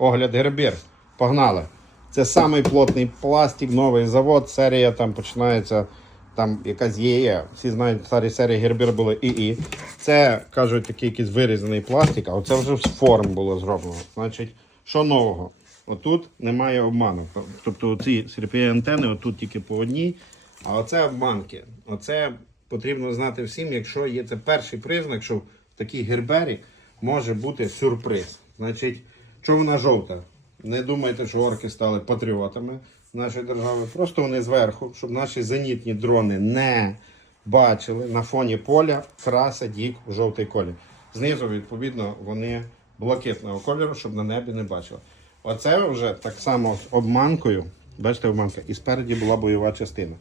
Огляд гербір. Погнали. Це самий плотний пластик, новий завод, серія там починається. Там якась є. Всі знають, старі серії гербір були ІІ. Це кажуть такий якийсь вирізаний пластик, а оце вже з форм було зроблено. Значить, що нового? Отут немає обману. Тобто ці сліпі антени, отут тільки по одній, а оце обманки. Оце потрібно знати всім, якщо є це перший признак, що в такій гербері може бути сюрприз. Значить, що вона жовта? Не думайте, що орки стали патріотами нашої держави. Просто вони зверху, щоб наші зенітні дрони не бачили на фоні поля траса дік у жовтий колір. Знизу, відповідно, вони блакитного кольору, щоб на небі не бачили. Оце вже так само з обманкою. Бачите, обманка. І спереді була бойова частина.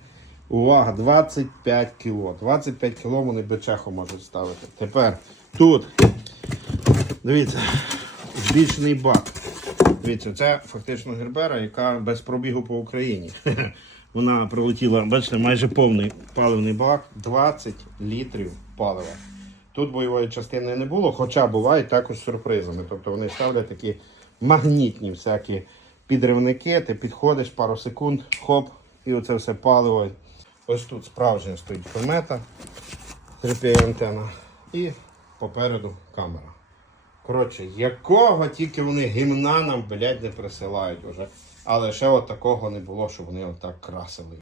Увага, 25 кіло. 25 кіло вони бечеху можуть ставити. Тепер тут, дивіться, збільшений бак. Дивіться, це фактично гербера, яка без пробігу по Україні. Вона прилетіла, бачите, майже повний паливний бак, 20 літрів палива. Тут бойової частини не було, хоча бувають також сюрпризами. Тобто вони ставлять такі магнітні всякі підривники, ти підходиш пару секунд, хоп, і оце все паливо. Ось тут справжня стоїть комета, трипє антена, і попереду камера. Коротше, якого тільки вони гімна нам, блядь, не присилають уже. Але ще от такого не було, щоб вони отак красили.